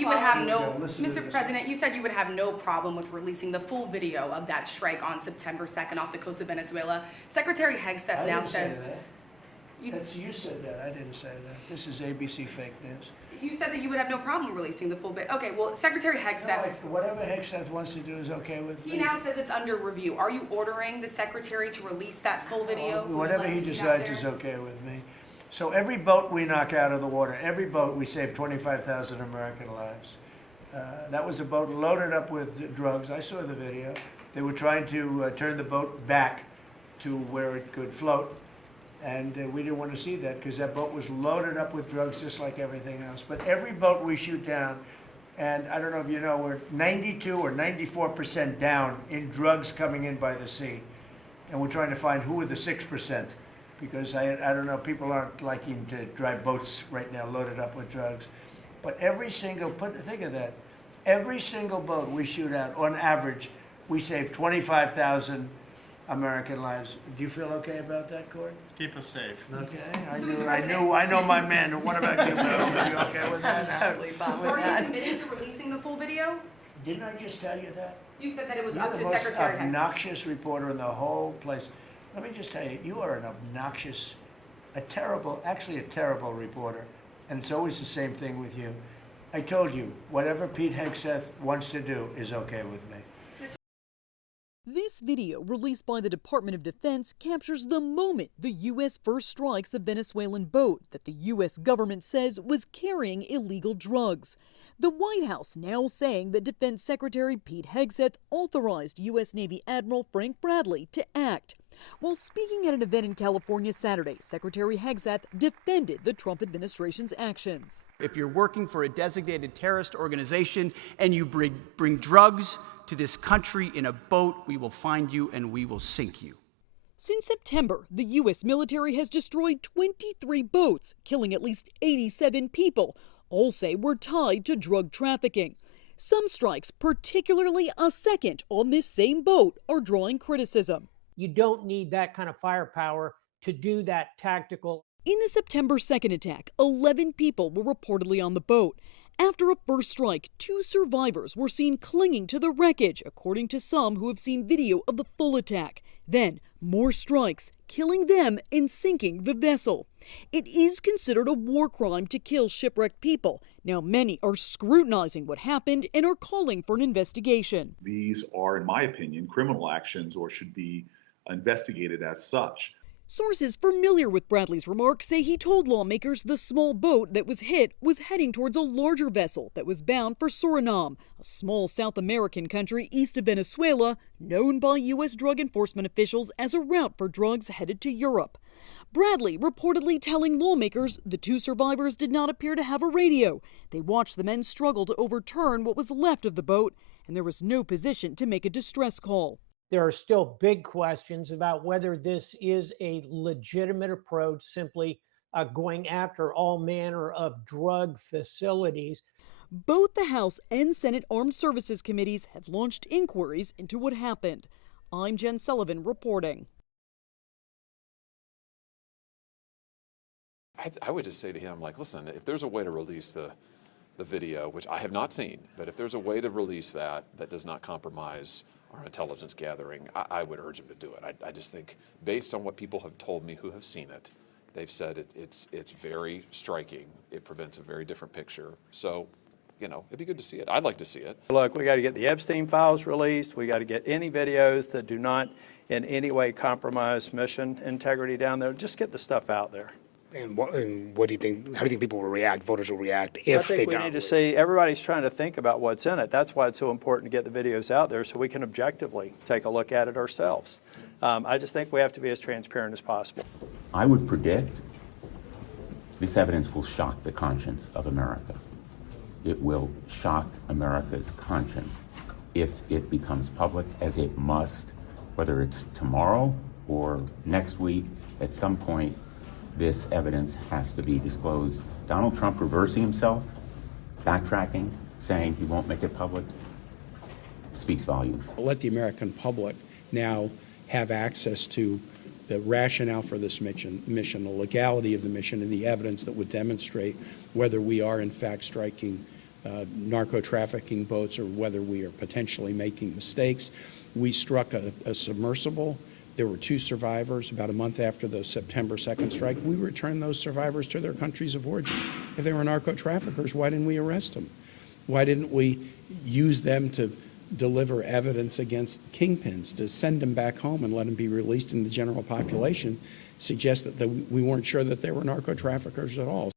you would have Mr. President, you said you would have no problem with releasing the full video of that strike on September 2nd off the coast of Venezuela. Secretary Hegseth now says... You said that. I didn't say that. This is ABC fake news. You said that you would have no problem releasing the full bit. Okay, well, Secretary Hegseth... No, whatever Hegseth wants to do is okay with me. He now says it's under review. Are you ordering the Secretary to release that full video? Whatever he decides is okay with me. So every boat we knock out of the water, every boat, we save 25,000 American lives. That was a boat loaded up with drugs. I saw the video. They were trying to turn the boat back to where it could float. And we didn't want to see that because that boat was loaded up with drugs just like everything else. But every boat we shoot down, and I don't know if you know, we're 92 or 94% down in drugs coming in by the sea. And we're trying to find who are the 6%. Because I don't know, people aren't liking to drive boats right now loaded up with drugs. But every single, think of that, every single boat we shoot out, on average, we save 25,000 American lives. Do you feel okay about that, Court? Keep us safe. Okay, I know my men. What about you, Bill? Are you okay with that? I'm totally fine with that. Are you committed to releasing the full video? Didn't I just tell you that? You said that it was You're up to the most Secretary Hegseth. obnoxious reporter in the whole place. Let me just tell you, you are an obnoxious, actually a terrible reporter. And it's always the same thing with you. I told you, whatever Pete Hegseth wants to do is okay with me. This video, released by the Department of Defense, captures the moment the U.S. first strikes a Venezuelan boat that the U.S. government says was carrying illegal drugs. The White House now saying that Defense Secretary Pete Hegseth authorized U.S. Navy Admiral Frank Bradley to act. While speaking at an event in California Saturday, Secretary Hegseth defended the Trump administration's actions. If you're working for a designated terrorist organization and you bring drugs to this country in a boat, we will find you and we will sink you. Since September, the U.S. military has destroyed 23 boats, killing at least 87 people. All say were tied to drug trafficking. Some strikes, particularly a second on this same boat, are drawing criticism. You don't need that kind of firepower to do that tactical. In the September 2nd attack, 11 people were reportedly on the boat. After a first strike, 2 survivors were seen clinging to the wreckage, according to some who have seen video of the full attack. Then, more strikes, killing them and sinking the vessel. It is considered a war crime to kill shipwrecked people. Now, many are scrutinizing what happened and are calling for an investigation. These are, in my opinion, criminal actions or should be investigated as such. Sources familiar with Bradley's remarks say he told lawmakers the small boat that was hit was heading towards a larger vessel that was bound for Suriname, a small South American country east of Venezuela, known by U.S. drug enforcement officials as a route for drugs headed to Europe. Bradley reportedly telling lawmakers the 2 survivors did not appear to have a radio. They watched the men struggle to overturn what was left of the boat, and there was no position to make a distress call. There are still big questions about whether this is a legitimate approach, simply going after all manner of drug facilities. Both the House and Senate Armed Services Committees have launched inquiries into what happened. I'm Jen Sullivan reporting. I would just say to him, like, listen, if there's a way to release the video, which I have not seen, but if there's a way to release that does not compromise our intelligence gathering, I would urge him to do it. I just think, based on what people have told me who have seen it, they've said it's very striking. It presents a very different picture. So, you know, it'd be good to see it. I'd like to see it. Look, we got to get the Epstein files released. We got to get any videos that do not in any way compromise mission integrity down there. Just get the stuff out there. And what do you think? How do you think people will react? Voters will react if they don't? I think we need to see. Everybody's trying to think about what's in it. That's why it's so important to get the videos out there so we can objectively take a look at it ourselves. I just think we have to be as transparent as possible. I would predict this evidence will shock the conscience of America. It will shock America's conscience if it becomes public, as it must, whether it's tomorrow or next week. At some point, this evidence has to be disclosed. Donald Trump reversing himself, backtracking, saying he won't make it public, speaks volumes. Let the American public now have access to the rationale for this mission, the legality of the mission, and the evidence that would demonstrate whether we are in fact striking narco-trafficking boats or whether we are potentially making mistakes. We struck a submersible. There were 2 survivors about a month after the September 2nd strike. We returned those survivors to their countries of origin. If they were narco-traffickers, why didn't we arrest them? Why didn't we use them to deliver evidence against kingpins, to send them back home and let them be released in the general population? Suggest that we weren't sure that they were narco-traffickers at all.